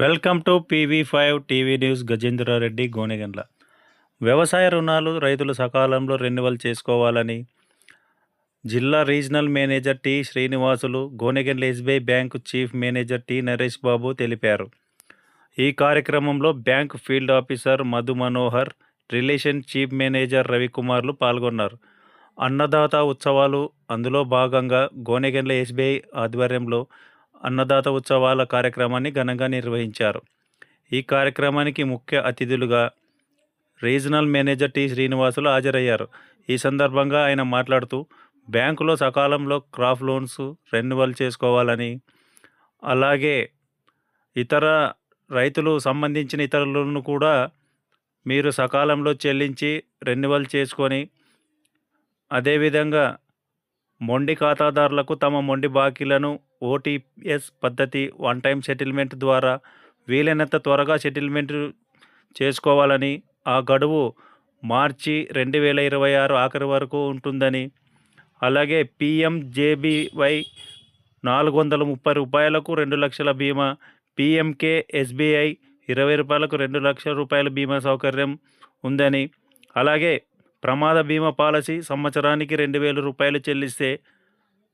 Welcome to PV five TV news Gajendra Reddy Gonegandla. వ్యవసాయ రుణాలు రైతులు సకాలంలో రెన్యువల్ చేసుకోవాలని జిల్లా regional manager T Srinivasulu Gonegandla SBI bank chief manager T Naresh Babu తెలిపారు. ఈ కార్యక్రమంలో bank field officer Madhu Manohar relation chief manager రవికుమార్లు పాల్గొన్నారు. అన్నదాత ఉత్సవాలు అందులో భాగంగా గోనెగండ్ల ఎస్బీఐ ఆధ్వర్యంలో అన్నదాత ఉత్సవాల కార్యక్రమాన్ని ఘనంగా నిర్వహించారు. ఈ కార్యక్రమానికి ముఖ్య అతిథులుగా రీజనల్ మేనేజర్ టి. శ్రీనివాసులు హాజరయ్యారు. ఈ సందర్భంగా ఆయన మాట్లాడుతూ బ్యాంకులో సకాలంలో క్రాప్ లోన్స్ రెన్యువల్ చేసుకోవాలని అలాగే ఇతర రైతులు సంబంధించిన ఇతరులను కూడా మీరు సకాలంలో చెల్లించి రెన్యువల్ చేసుకొని అదేవిధంగా మొండి ఖాతాదారులకు తమ మొండి బాకీలను ఓటీఎస్ పద్ధతి వన్ టైం సెటిల్మెంట్ ద్వారా వీలైనంత త్వరగా సెటిల్మెంట్ చేసుకోవాలని ఆ గడువు మార్చి రెండు వేల ఇరవై ఆరు ఆఖరి వరకు ఉంటుందని అలాగే పిఎంజేబీవై నాలుగు వందల ముప్పై రూపాయలకు రెండు లక్షల బీమా పిఎంకే ఎస్బీఐ ఇరవై రూపాయలకు రెండు లక్షల రూపాయల బీమా సౌకర్యం ఉందని అలాగే ప్రమాద బీమా పాలసీ సంవత్సరానికి రెండు వేల రూపాయలు చెల్లిస్తే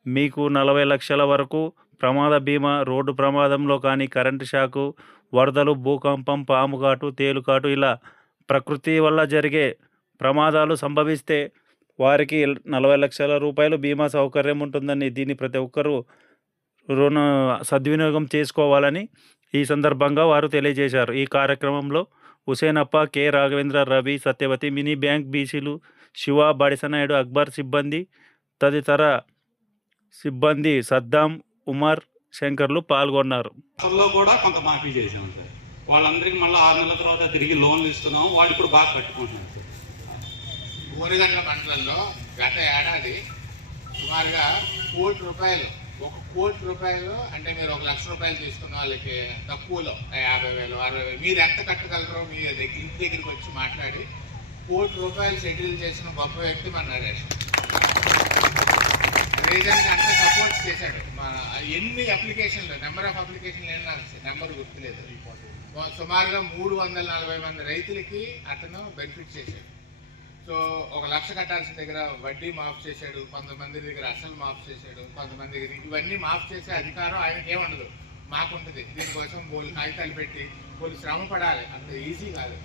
మీకు నలభై లక్షల వరకు ప్రమాద బీమా రోడ్డు ప్రమాదంలో కానీ కరెంటు షాకు వరదలు భూకంపం పాముకాటు తేలుకాటు ఇలా ప్రకృతి వల్ల జరిగే ప్రమాదాలు సంభవిస్తే వారికి నలభై లక్షల రూపాయలు బీమా సౌకర్యం ఉంటుందని దీన్ని ప్రతి ఒక్కరూ రుణ సద్వినియోగం చేసుకోవాలని ఈ సందర్భంగా వారు తెలియజేశారు. ఈ కార్యక్రమంలో Husenappa K. Raghavendra Ravi Satyavathi mini bank బీసీలు శివ బడిసనాయుడు అక్బర్ సిబ్బంది తదితర సిబ్బంది సద్దాం ఉమర్ శంకర్లు పాల్గొన్నారు. కూడా కొంత మాఫీ చేసాం సార్. వాళ్ళందరికీ మళ్ళీ ఆరు నెలల తర్వాత తిరిగి లోన్లు ఇస్తున్నాం. వాళ్ళు ఇప్పుడు బాగా కట్టుకుంటున్నారు సార్. మండలంలో గత ఏడాది సుమారుగా కోటి రూపాయలు ఒక కోటి రూపాయలు అంటే మీరు ఒక లక్ష రూపాయలు తీసుకున్న వాళ్ళకి తక్కువలో యాభై వేలు అరవై వేలు మీరు ఎంత కట్టగలరో మీ దగ్గర ఇంటి దగ్గరికి వచ్చి మాట్లాడి కోటి రూపాయలు సెటిల్ చేసిన గొప్ప వ్యక్తి మన నరేష్. రీజన్ అంటే సపోర్ట్ చేశాడు. మన ఎన్ని అప్లికేషన్లు నెంబర్ ఆఫ్ అప్లికేషన్లు ఎన్ని నాకు నెంబర్ గుర్తులేదు. సుమారుగా మూడు వందల నలభై మంది రైతులకి అతను బెనిఫిట్ చేశాడు. సో ఒక లక్ష కట్టాల్సిన దగ్గర వడ్డీ మాఫ్ చేశాడు కొంతమంది దగ్గర అసలు మాఫ్ చేశాడు కొంతమంది దగ్గర ఇవన్నీ మాఫ్ చేసే అధికారం ఆయనకి ఏముండదు మాకుంటుంది. దీనికోసం వాళ్ళు కాగితాలు పెట్టి వాళ్ళు శ్రమ పడాలి. అంత ఈజీ కాదు.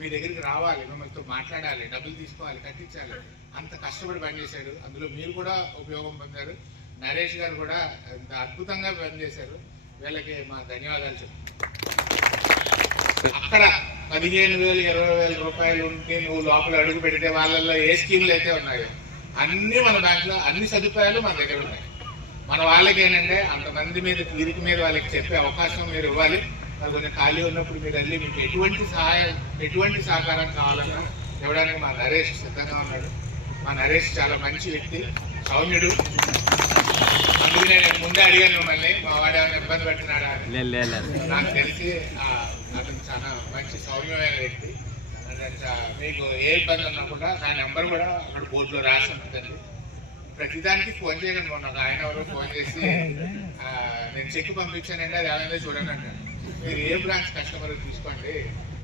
మీ దగ్గరికి రావాలి మిమ్మల్తో మాట్లాడాలి డబ్బులు తీసుకోవాలి కట్టించాలి. అంత కష్టపడి పనిచేశాడు. అందులో మీరు కూడా ఉపయోగం పొందారు. నరేష్ గారు కూడా ఎంత అద్భుతంగా పనిచేశారు. వీళ్ళకి మా ధన్యవాదాలు చెప్తాను అక్కడ పదిహేను వేలు ఇరవై వేల రూపాయలు ఉంటే నువ్వు లోపల అడుగు పెడితే వాళ్ళల్లో ఏ స్కీములు అయితే ఉన్నాయో అన్ని మన బ్యాంకులో అన్ని సదుపాయాలు మన దగ్గర ఉన్నాయి. మన వాళ్ళకి ఏంటంటే అంతమంది మీద వీరికి మీద వాళ్ళకి చెప్పే అవకాశం మీరు ఇవ్వాలి. మరి కొంచెం ఖాళీ ఉన్నప్పుడు మీరు వెళ్ళి మీకు ఎటువంటి సహాయం ఎటువంటి సహకారం కావాలన్నా ఇవ్వడానికి మా నరేష్ సిద్ధంగా ఉన్నాడు. మా నరేష్ చాలా మంచి వ్యక్తి సౌమ్యుడు. అందుకనే నేను ముందే అడిగాను మిమ్మల్ని మా వాడు ఏమైనా ఇబ్బంది పెట్టినాడా నాకు తెలిసి ఆ, అతను చాలా మంచి సౌమ్యమైన వ్యక్తి అదే మీకు ఏ ఇబ్బంది ఉన్నా కూడా నా నెంబర్ కూడా అక్కడ బోర్డులో రాసి ఉంటుందండి ప్రతిదానికి ఫోన్ చేయడం మొన్న ఆయన ఎవరో ఫోన్ చేసి నేను చెక్ పంపించానండి అది ఏమైందో చూడండి మీరు ఏ బ్రాంచ్ కస్టమర్ తీసుకోండి